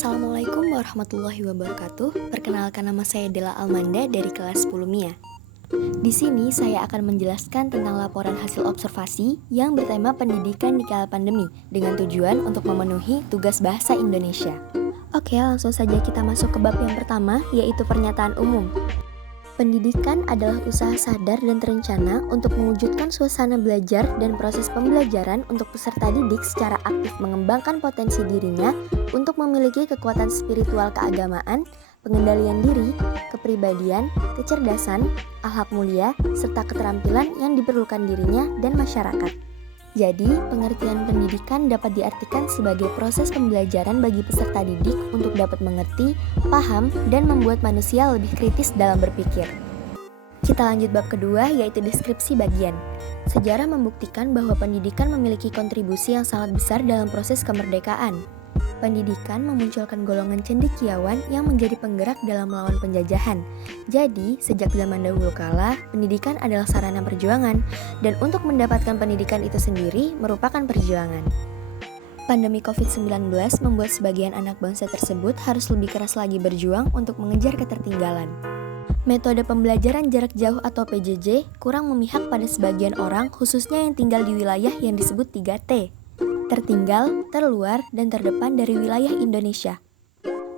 Assalamualaikum warahmatullahi wabarakatuh. Perkenalkan, nama saya Della Almanda dari kelas 10 MIA. Di sini saya akan menjelaskan tentang laporan hasil observasi yang bertema pendidikan di kala pandemi dengan tujuan untuk memenuhi tugas bahasa Indonesia. Oke, langsung saja kita masuk ke bab yang pertama, yaitu pernyataan umum. Pendidikan adalah usaha sadar dan terencana untuk mewujudkan suasana belajar dan proses pembelajaran untuk peserta didik secara aktif mengembangkan potensi dirinya untuk memiliki kekuatan spiritual keagamaan, pengendalian diri, kepribadian, kecerdasan, akhlak mulia, serta keterampilan yang diperlukan dirinya dan masyarakat. Jadi, pengertian pendidikan dapat diartikan sebagai proses pembelajaran bagi peserta didik untuk dapat mengerti, paham, dan membuat manusia lebih kritis dalam berpikir. Kita lanjut bab kedua, yaitu deskripsi bagian. Sejarah membuktikan bahwa pendidikan memiliki kontribusi yang sangat besar dalam proses kemerdekaan. Pendidikan memunculkan golongan cendekiawan yang menjadi penggerak dalam melawan penjajahan. Jadi, sejak zaman dahulu kala, pendidikan adalah sarana perjuangan, dan untuk mendapatkan pendidikan itu sendiri merupakan perjuangan. Pandemi COVID-19 membuat sebagian anak bangsa tersebut harus lebih keras lagi berjuang untuk mengejar ketertinggalan. Metode pembelajaran jarak jauh atau PJJ kurang memihak pada sebagian orang, khususnya yang tinggal di wilayah yang disebut 3T. Tertinggal, terluar, dan terdepan dari wilayah Indonesia.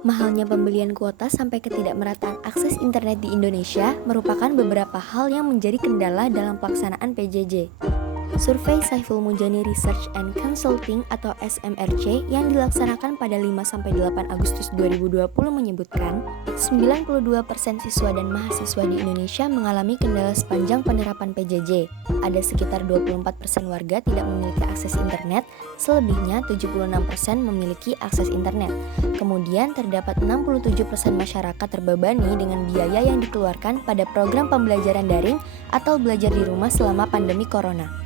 Mahalnya pembelian kuota sampai ketidakmerataan akses internet di Indonesia merupakan beberapa hal yang menjadi kendala dalam pelaksanaan PJJ. Survei Saiful Mujani Research and Consulting atau SMRC yang dilaksanakan pada 5-8 Agustus 2020 menyebutkan 92% siswa dan mahasiswa di Indonesia mengalami kendala sepanjang penerapan PJJ. Ada sekitar 24% warga tidak memiliki akses internet, selebihnya 76% memiliki akses internet. Kemudian terdapat 67% masyarakat terbebani dengan biaya yang dikeluarkan pada program pembelajaran daring atau belajar di rumah selama pandemi corona.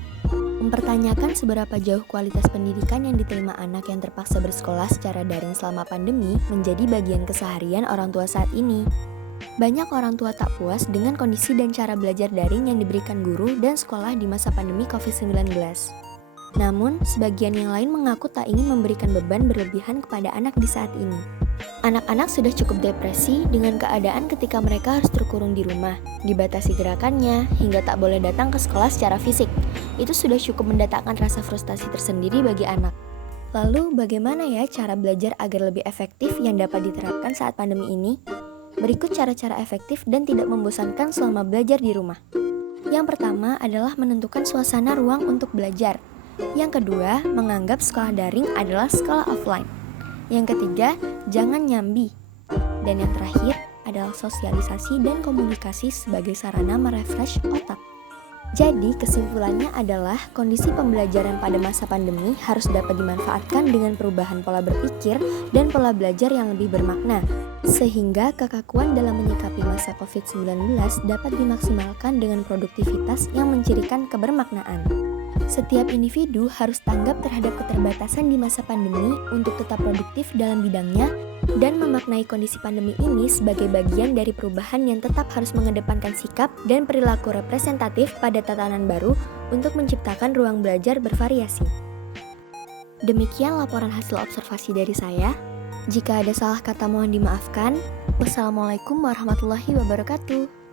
Mempertanyakan seberapa jauh kualitas pendidikan yang diterima anak yang terpaksa bersekolah secara daring selama pandemi menjadi bagian keseharian orang tua saat ini. Banyak orang tua tak puas dengan kondisi dan cara belajar daring yang diberikan guru dan sekolah di masa pandemi COVID-19. Namun, sebagian yang lain mengaku tak ingin memberikan beban berlebihan kepada anak di saat ini. Anak-anak sudah cukup depresi dengan keadaan ketika mereka harus terkurung di rumah, dibatasi gerakannya, hingga tak boleh datang ke sekolah secara fisik. Itu sudah cukup mendatangkan rasa frustasi tersendiri bagi anak. Lalu, bagaimana ya cara belajar agar lebih efektif yang dapat diterapkan saat pandemi ini? Berikut cara-cara efektif dan tidak membosankan selama belajar di rumah. Yang pertama adalah menentukan suasana ruang untuk belajar. Yang kedua, menganggap sekolah daring adalah sekolah offline. Yang ketiga, jangan nyambi. Dan yang terakhir adalah sosialisasi dan komunikasi sebagai sarana merefresh otak. Jadi, kesimpulannya adalah kondisi pembelajaran pada masa pandemi harus dapat dimanfaatkan dengan perubahan pola berpikir dan pola belajar yang lebih bermakna, sehingga kekakuan dalam menyikapi masa COVID-19 dapat dimaksimalkan dengan produktivitas yang mencirikan kebermaknaan. Setiap individu harus tanggap terhadap keterbatasan di masa pandemi untuk tetap produktif dalam bidangnya dan memaknai kondisi pandemi ini sebagai bagian dari perubahan yang tetap harus mengedepankan sikap dan perilaku representatif pada tatanan baru untuk menciptakan ruang belajar bervariasi. Demikian laporan hasil observasi dari saya. Jika ada salah kata mohon dimaafkan. Wassalamualaikum warahmatullahi wabarakatuh.